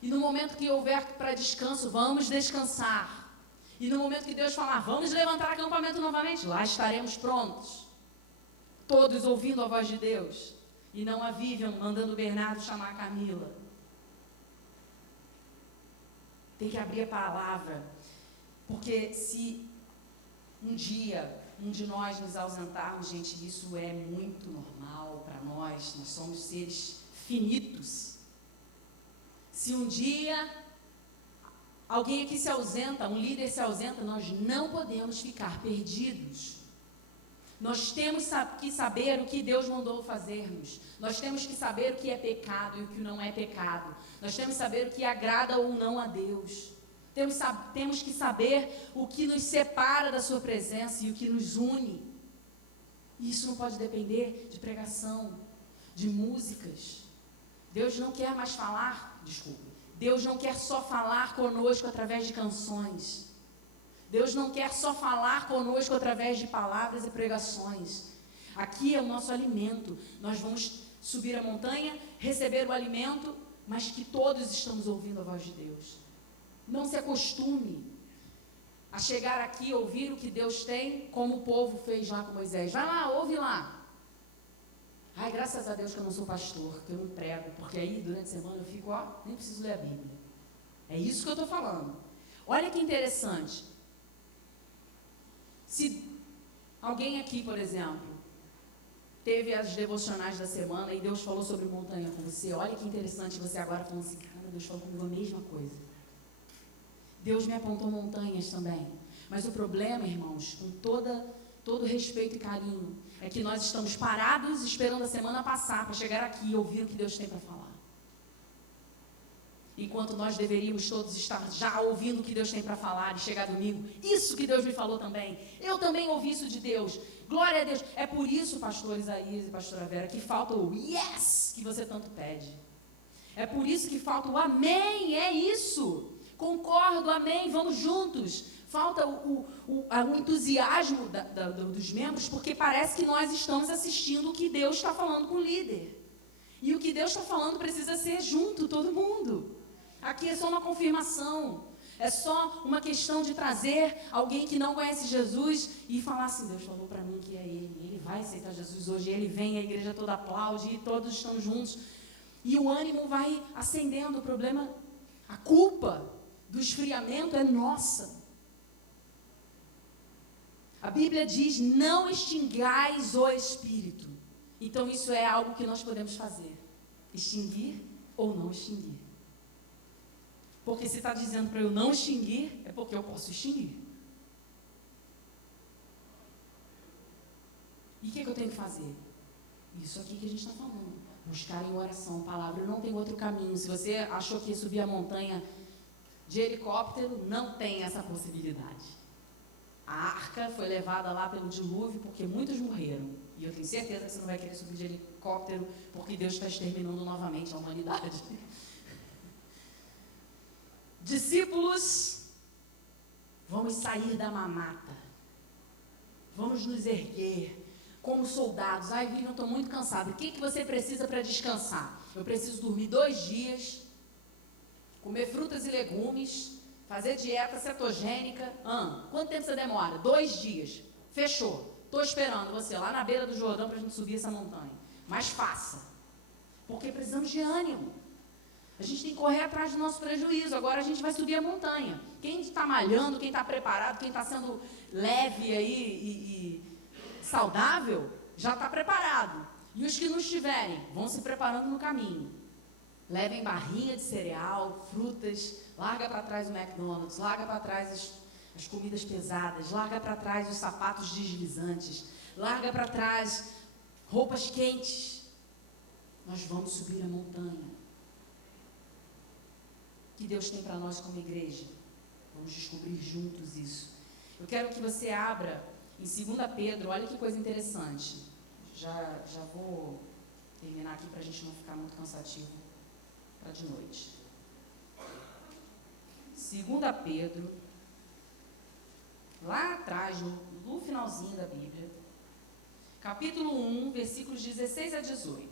E no momento que houver para descanso, vamos descansar. E no momento que Deus falar, vamos levantar acampamento novamente, lá estaremos prontos. Todos ouvindo a voz de Deus. E não a Vivian mandando o Bernardo chamar a Camila. Tem que abrir a palavra. Porque se um dia, um de nós nos ausentarmos, gente, isso é muito normal para nós. Nós somos seres finitos. Se um dia alguém aqui se ausenta, um líder se ausenta, nós não podemos ficar perdidos. Nós temos que saber o que Deus mandou fazermos. Nós temos que saber o que é pecado e o que não é pecado. Nós temos que saber o que agrada ou não a Deus. Temos que saber o que nos separa da sua presença e o que nos une. E isso não pode depender de pregação, de músicas. Deus não quer mais falar, Deus não quer só falar conosco através de canções. Deus não quer só falar conosco através de palavras e pregações. Aqui é o nosso alimento. Nós vamos subir a montanha, receber o alimento, mas que todos estamos ouvindo a voz de Deus. Não se acostume a chegar aqui e ouvir o que Deus tem, como o povo fez lá com Moisés. Vai lá, ouve lá. Ai, graças a Deus que eu não sou pastor, que eu não prego, porque aí durante a semana eu fico, nem preciso ler a Bíblia. É isso que eu estou falando. Olha que interessante. Se alguém aqui, por exemplo, teve as devocionais da semana e Deus falou sobre montanha com você, olha que interessante você agora falando assim, cara, Deus falou comigo a mesma coisa. Deus me apontou montanhas também. Mas o problema, irmãos, com todo respeito e carinho, é que nós estamos parados esperando a semana passar para chegar aqui e ouvir o que Deus tem para falar. Enquanto nós deveríamos todos estar já ouvindo o que Deus tem para falar e chegar domingo. Isso que Deus me falou também. Eu também ouvi isso de Deus. Glória a Deus. É por isso, pastor Isaías e pastora Vera, que falta o yes que você tanto pede. É por isso que falta o amém. É isso. Concordo, amém. Vamos juntos. Falta o entusiasmo dos membros, porque parece que nós estamos assistindo o que Deus está falando com o líder. E o que Deus está falando precisa ser junto, todo mundo. Aqui é só uma confirmação. É só uma questão de trazer alguém que não conhece Jesus e falar assim, Deus falou para mim que é Ele. Ele vai aceitar Jesus hoje. Ele vem, a igreja toda aplaude e todos estão juntos. E o ânimo vai acendendo. O problema, a culpa do esfriamento é nossa. A Bíblia diz, não extingais o Espírito. Então isso é algo que nós podemos fazer. Extinguir ou não extinguir. Porque se está dizendo para eu não extinguir, é porque eu posso extinguir. E o que eu tenho que fazer? Isso aqui que a gente está falando. Buscar em oração, palavra. Não tem outro caminho. Se você achou que ia subir a montanha de helicóptero, não tem essa possibilidade. A arca foi levada lá pelo dilúvio porque muitos morreram. E eu tenho certeza que você não vai querer subir de helicóptero porque Deus está exterminando novamente a humanidade. Discípulos, vamos sair da mamata. Vamos nos erguer como soldados. Ai, Vivian, eu estou muito cansada. O que você precisa para descansar? Eu preciso dormir 2 dias, comer frutas e legumes, fazer dieta cetogênica. Quanto tempo você demora? 2 dias. Fechou. Estou esperando você lá na beira do Jordão para a gente subir essa montanha. Mas faça. Porque precisamos de ânimo. A gente tem que correr atrás do nosso prejuízo. Agora a gente vai subir a montanha. Quem está malhando, quem está preparado, quem está sendo leve aí e saudável, já está preparado. E os que não estiverem, vão se preparando no caminho. Levem barrinha de cereal, frutas, larga para trás o McDonald's, larga para trás as comidas pesadas, larga para trás os sapatos deslizantes, larga para trás roupas quentes. Nós vamos subir a montanha. O que Deus tem para nós como igreja? Vamos descobrir juntos isso. Eu quero que você abra em 2 Pedro, olha que coisa interessante. Já vou terminar aqui para a gente não ficar muito cansativo para de noite. 2 Pedro, lá atrás, no finalzinho da Bíblia, capítulo 1, versículos 16 a 18.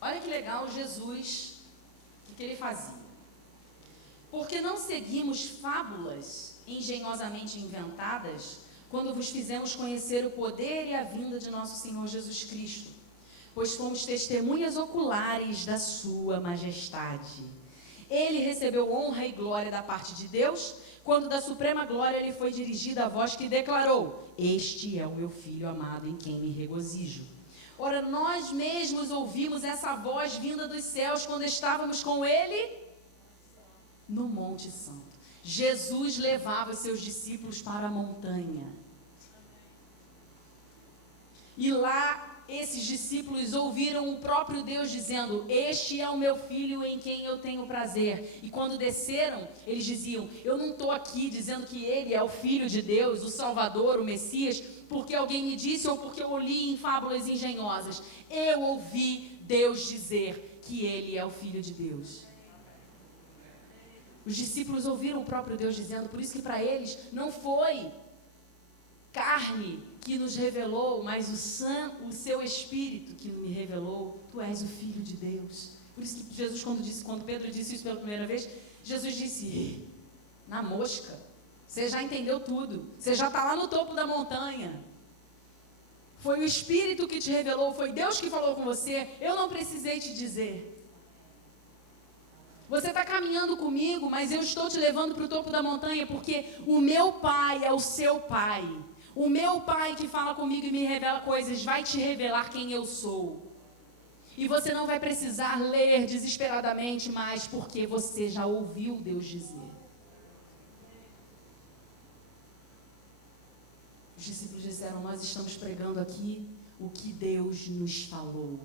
Olha que legal Jesus, o que ele fazia. Porque não seguimos fábulas engenhosamente inventadas, quando vos fizemos conhecer o poder e a vinda de nosso Senhor Jesus Cristo, pois fomos testemunhas oculares da sua majestade. Ele recebeu honra e glória da parte de Deus, quando da suprema glória lhe foi dirigida a voz que declarou: este é o meu Filho amado, em quem me regozijo. Ora, nós mesmos ouvimos essa voz vinda dos céus, quando estávamos com ele no Monte Santo. Jesus levava os seus discípulos para a montanha. E lá, esses discípulos ouviram o próprio Deus dizendo: este é o meu Filho em quem eu tenho prazer. E quando desceram, eles diziam: eu não estou aqui dizendo que ele é o Filho de Deus, o Salvador, o Messias, porque alguém me disse ou porque eu li em fábulas engenhosas. Eu ouvi Deus dizer que ele é o Filho de Deus. Os discípulos ouviram o próprio Deus dizendo, por isso que para eles não foi carne que nos revelou, mas o seu Espírito que me revelou. Tu és o Filho de Deus. Por isso que Jesus, quando Pedro disse isso pela primeira vez, Jesus disse: na mosca, você já entendeu tudo, você já está lá no topo da montanha. Foi o Espírito que te revelou, foi Deus que falou com você, eu não precisei te dizer. Você está caminhando comigo, mas eu estou te levando para o topo da montanha, porque o meu Pai é o seu Pai. O meu Pai que fala comigo e me revela coisas, vai te revelar quem eu sou. E você não vai precisar ler desesperadamente mais, porque você já ouviu Deus dizer. Os discípulos disseram: nós estamos pregando aqui o que Deus nos falou.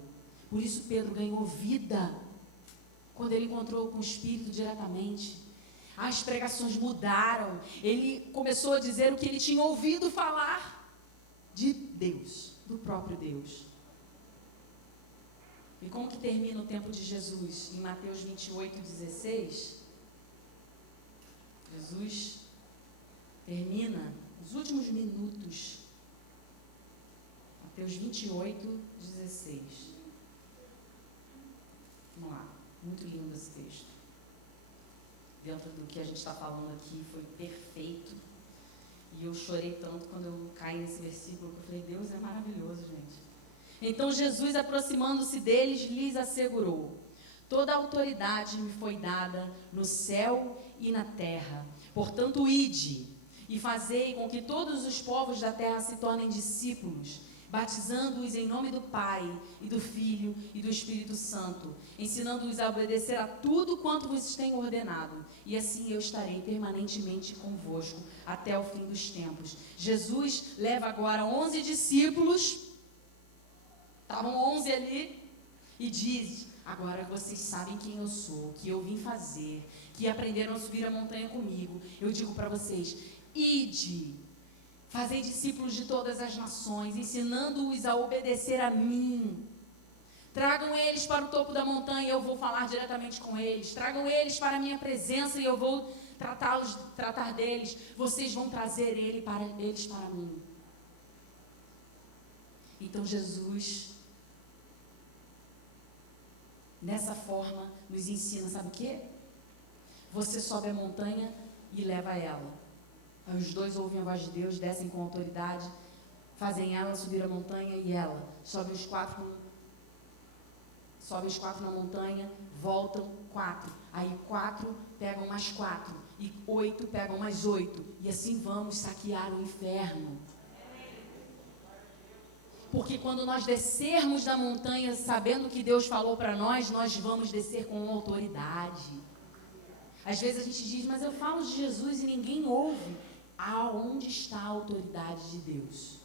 Por isso Pedro ganhou vida quando ele encontrou com o Espírito diretamente. As pregações mudaram. Ele começou a dizer o que ele tinha ouvido falar de Deus, do próprio Deus. E como que termina o tempo de Jesus? Em Mateus 28:16, Jesus termina os últimos minutos. Mateus 28:16. Vamos lá. Muito lindo esse texto. Dentro do que a gente está falando aqui, foi perfeito. E eu chorei tanto quando eu caí nesse versículo, que eu falei: Deus é maravilhoso, gente. Então Jesus, aproximando-se deles, lhes assegurou: toda a autoridade me foi dada no céu e na terra. Portanto, ide e fazei com que todos os povos da terra se tornem discípulos, batizando-os em nome do Pai, e do Filho, e do Espírito Santo, ensinando-os a obedecer a tudo quanto vos tenho ordenado, e assim eu estarei permanentemente convosco, até o fim dos tempos. Jesus leva agora 11 discípulos, estavam 11 ali, e diz: agora vocês sabem quem eu sou, o que eu vim fazer, que aprenderam a subir a montanha comigo, eu digo para vocês: ide, fazei discípulos de todas as nações, ensinando-os a obedecer a mim. Tragam eles para o topo da montanha e eu vou falar diretamente com eles. Tragam eles para a minha presença e eu vou tratar deles. Vocês vão trazer eles para mim. Então Jesus nessa forma, nos ensina, sabe o quê? Você sobe a montanha e leva ela. Aí os dois ouvem a voz de Deus, descem com autoridade, fazem ela subir a montanha e ela. Sobe os quatro na montanha, voltam 4. Aí 4 pegam mais 4. E 8 pegam mais 8. E assim vamos saquear o inferno. Porque quando nós descermos da montanha sabendo o que Deus falou para nós, nós vamos descer com autoridade. Às vezes a gente diz, mas eu falo de Jesus e ninguém ouve. Aonde está a autoridade de Deus?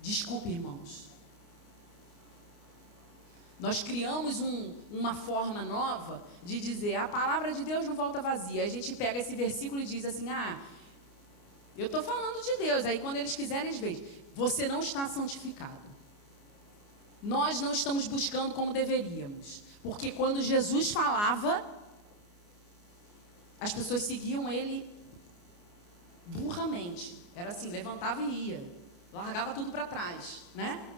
Desculpe, irmãos. Nós criamos uma forma nova de dizer, a palavra de Deus não volta vazia. A gente pega esse versículo e diz assim, eu estou falando de Deus. Aí quando eles quiserem, eles veem. Você não está santificado. Nós não estamos buscando como deveríamos. Porque quando Jesus falava, as pessoas seguiam ele burramente. Era assim, levantava e ia. Largava tudo para trás, né?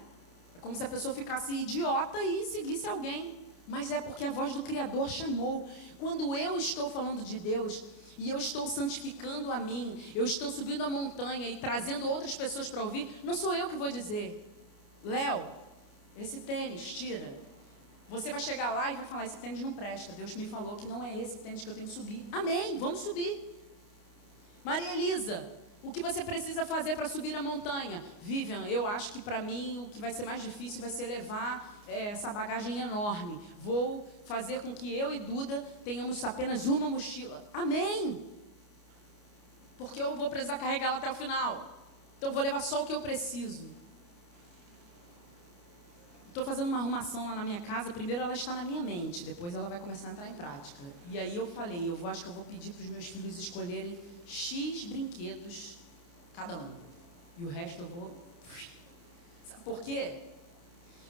É como se a pessoa ficasse idiota e seguisse alguém. Mas é porque a voz do Criador chamou. Quando eu estou falando de Deus e eu estou santificando a mim, eu estou subindo a montanha e trazendo outras pessoas para ouvir, não sou eu que vou dizer, Léo, esse tênis, tira. Você vai chegar lá e vai falar, esse tênis não presta. Deus me falou que não é esse tênis que eu tenho que subir. Amém, vamos subir. Maria Elisa, o que você precisa fazer para subir a montanha? Vivian, eu acho que para mim o que vai ser mais difícil vai ser levar essa bagagem enorme. Vou fazer com que eu e Duda tenhamos apenas uma mochila. Amém! Porque eu vou precisar carregá-la até o final. Então eu vou levar só o que eu preciso. Estou fazendo uma arrumação lá na minha casa. Primeiro ela está na minha mente, depois ela vai começar a entrar em prática. E aí eu falei, acho que eu vou pedir para os meus filhos escolherem X brinquedos cada um. E o resto eu vou... Sabe por quê?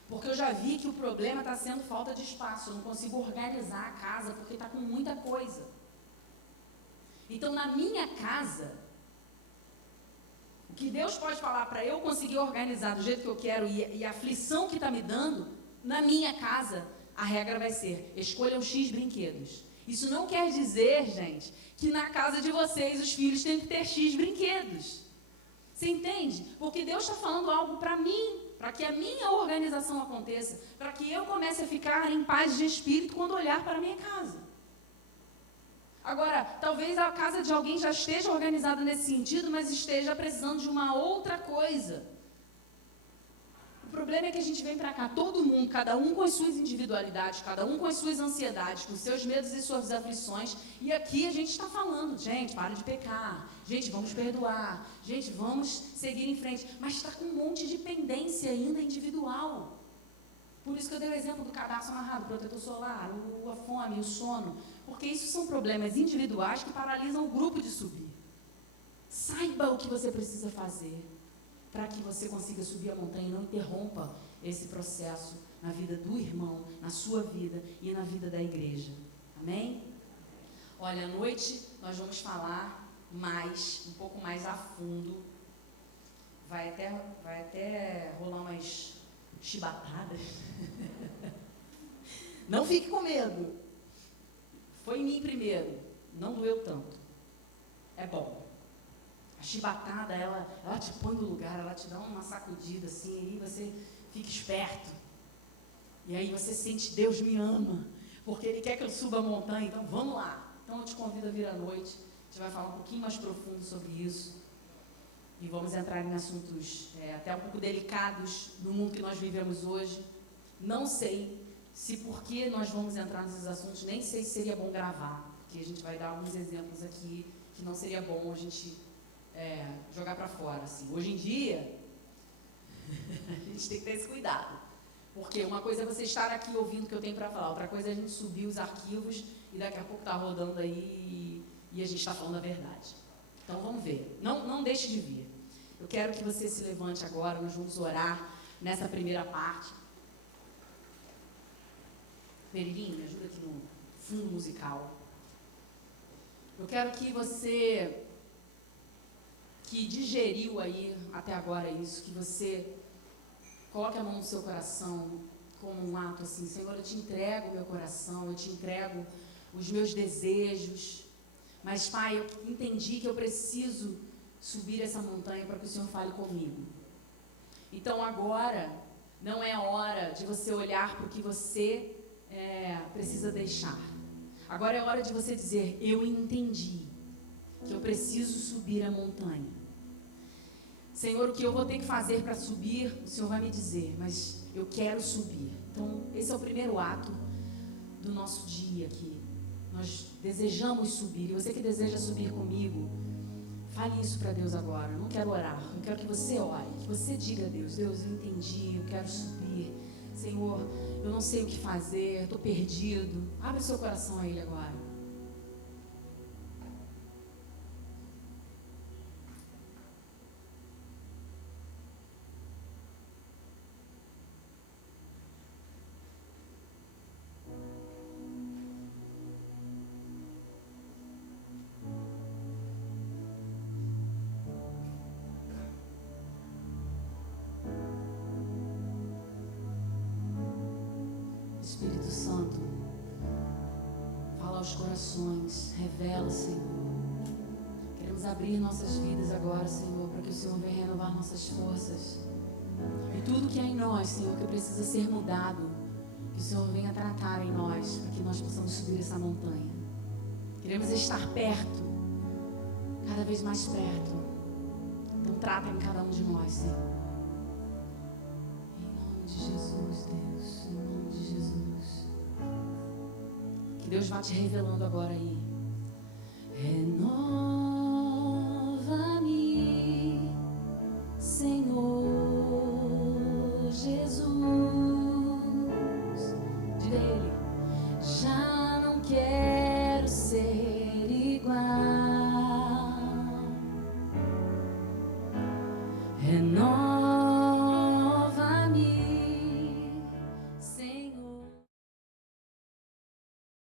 Porque eu já vi que o problema está sendo falta de espaço. Eu não consigo organizar a casa porque está com muita coisa. Então, na minha casa, o que Deus pode falar para eu conseguir organizar do jeito que eu quero e a aflição que está me dando, na minha casa, a regra vai ser, escolham X brinquedos. Isso não quer dizer, gente, que na casa de vocês os filhos têm que ter X brinquedos. Você entende? Porque Deus está falando algo para mim, para que a minha organização aconteça, para que eu comece a ficar em paz de espírito quando olhar para a minha casa. Agora, talvez a casa de alguém já esteja organizada nesse sentido, mas esteja precisando de uma outra coisa. O problema é que a gente vem para cá, todo mundo, cada um com as suas individualidades, cada um com as suas ansiedades, com seus medos e suas aflições, e aqui a gente está falando, gente, para de pecar, gente, vamos perdoar, gente, vamos seguir em frente, mas está com um monte de pendência ainda individual. Por isso que eu dei o exemplo do cadastro amarrado, o protetor solar, a fome, o sono, porque isso são problemas individuais que paralisam o grupo de subir. Saiba o que você precisa fazer para que você consiga subir a montanha e não interrompa esse processo na vida do irmão, na sua vida e na vida da igreja. Amém? Olha, à noite nós vamos falar um pouco mais a fundo. Vai até rolar umas chibatadas. Não fique com medo. Foi em mim primeiro. Não doeu tanto. É bom. A chibatada, ela te põe no lugar, ela te dá uma sacudida assim, e aí você fica esperto. E aí você sente, Deus me ama, porque Ele quer que eu suba a montanha, então vamos lá. Então eu te convido a vir à noite, a gente vai falar um pouquinho mais profundo sobre isso. E vamos entrar em assuntos até um pouco delicados do mundo que nós vivemos hoje. Não sei se porque nós vamos entrar nesses assuntos, nem sei se seria bom gravar, porque a gente vai dar alguns exemplos aqui que não seria bom a gente jogar para fora. Assim. Hoje em dia, a gente tem que ter esse cuidado. Porque uma coisa é você estar aqui ouvindo o que eu tenho para falar, outra coisa é a gente subir os arquivos e daqui a pouco está rodando aí e a gente está falando a verdade. Então vamos ver. Não deixe de vir. Eu quero que você se levante agora, nós vamos orar nessa primeira parte. Perilinho, me ajuda aqui no fundo musical. Eu quero que você, que digeriu aí até agora isso, que você coloque a mão no seu coração como um ato assim, Senhor, eu te entrego o meu coração, eu te entrego os meus desejos. Mas, Pai, eu entendi que eu preciso subir essa montanha para que o Senhor fale comigo. Então, agora, não é hora de você olhar para o que você precisa deixar. Agora é hora de você dizer, eu entendi que eu preciso subir a montanha. Senhor, o que eu vou ter que fazer para subir, o Senhor vai me dizer, mas eu quero subir. Então, esse é o primeiro ato do nosso dia aqui. Nós desejamos subir, e você que deseja subir comigo, fale isso para Deus agora. Eu não quero orar, eu quero que você ore, que você diga a Deus, Deus, eu entendi, eu quero subir. Senhor, eu não sei o que fazer, estou perdido. Abre o seu coração a Ele agora. Espírito Santo, fala aos corações, revela, Senhor. Queremos abrir nossas vidas agora, Senhor, para que o Senhor venha renovar nossas forças. E tudo que há em nós, Senhor, que precisa ser mudado, que o Senhor venha tratar em nós, para que nós possamos subir essa montanha. Queremos estar perto, cada vez mais perto. Então trata em cada um de nós, Senhor. Em nome de Jesus, Deus, em nome de Jesus. Que Deus vá te revelando agora aí. Renova-me, Senhor Jesus. Diga a Ele, já não quero ser igual. Renova